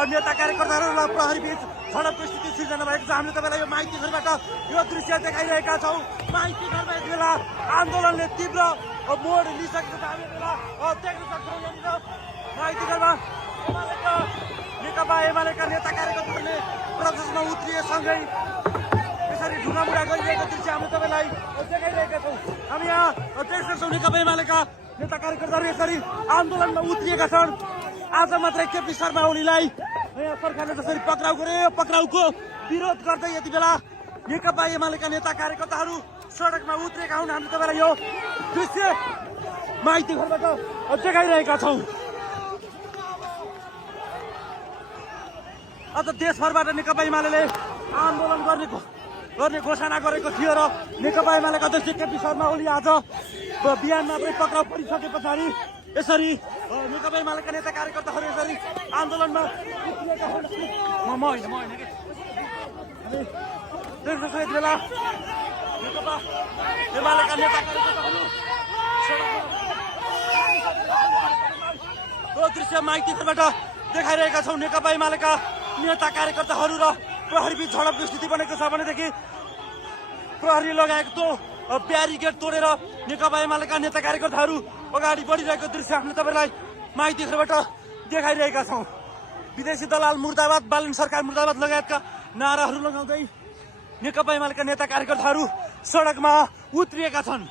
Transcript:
नेता कार्यकर्ताहरू र प्रहरी बीच झडपको स्थिति सिर्जना भएको छ। हामीले तपाईँलाई यो माइती घरबाट यो दृश्य देखाइरहेका छौँ। माइती घरमा यति बेला आन्दोलनले तीव्र मोड लिइसकेको छ। हामी बेला देख्न सक्छौँ यहाँनिर माइती घरमा नेकपा एमालेका नेता कार्यकर्ताहरूले प्रदर्शनमा उत्रिएसँगै यसरी ढुङ्गामुढा गरिरहेको दृश्य हामी तपाईँलाई देखाइरहेका छौँ। हामी यहाँ देख्न सक्छौँ नेकपा एमालेका नेता कार्यकर्ताहरू यसरी आन्दोलनमा उत्रिएका छन्। आज मात्रै केपी शर्मा ओलीलाई नयाँ सरकारले जसरी पक्राउ गर्यो, पक्राउको विरोध गर्दै यति बेला नेकपा एमालेका नेता कार्यकर्ताहरू सडकमा उत्रिएका हुन्। हामीले तपाईँलाई यो दृश्य माइती घरबाट देखाइरहेका छौँ। अझ देशभरबाट नेकपा एमाले आन्दोलन गर्ने घोषणा गरेको थियो र नेकपा एमालेका अध्यक्ष केपी शर्मा ओली आज बिहान मात्रै पक्राउ परिसके पछाडि यसरी नेकपा एमालेका नेता कार्यकर्ताहरू यसरी आन्दोलनमा उत्रिएका हुन्। म होइन कि देख्न सक्छौँ यति बेला नेकपा एमालेका नेता कार्यकर्ताहरू यो दृश्य माइती घरबाट देखाइरहेका छौँ। नेकपा एमालेका नेता कार्यकर्ताहरू र प्रहरी बीच झडपको स्थिति बनेको छ भनेदेखि प्रहरी लगाएको त्यो ब्यारिकेड तोडेर नेकपा एमालेका नेता कार्यकर्ताहरू अगाडि बढिरहेको दृश्य हामीले तपाईँलाई माइती घरबाट देखाइरहेका छौँ। विदेशी दलाल मुर्दाबाद, बालन सरकार मुर्दाबाद लगायतका नाराहरू लगाउँदै नेकपा एमालेका नेता कार्यकर्ताहरू सडकमा उत्रिएका छन्।